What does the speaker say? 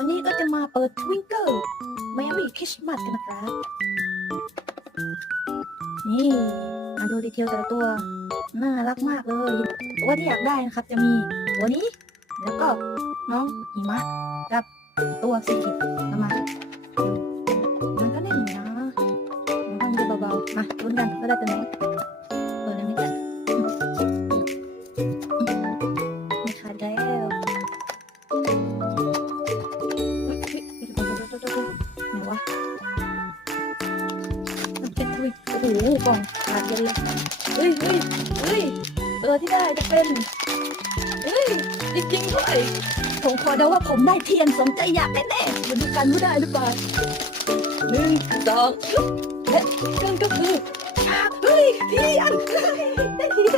วันนี้ก็จะมาเปิดทวิงเกิลไมอามี่คริสต์มาสกันนะครับ นี่มาดูดีเทลแต่ละตัว น่ารักมากเลยตัวที่อยากได้นะครับจะมีตัวนี้ แล้วก็น้องหิมะกับตัวสีเขียวเอามามันก็แน่นนะมันต้องเบาๆ มาลุ้นกันก็ได้ตัวไหน อ้โหกล่องขาดเย็นเลยเฮ้ยเฮ้ยเฮ้ยตัวที่ได้จะเป็นเฮ้ยจริงๆด้วยผมขอเดาว่าผมได้เทียนสมใจอยากแน่ๆมาดูกันว่าได้หรือเปล่าหนึ่งสองยุบและนั่นก็คือชาเฮ้ยเทียนเฮ้ยได้เทียนว้าว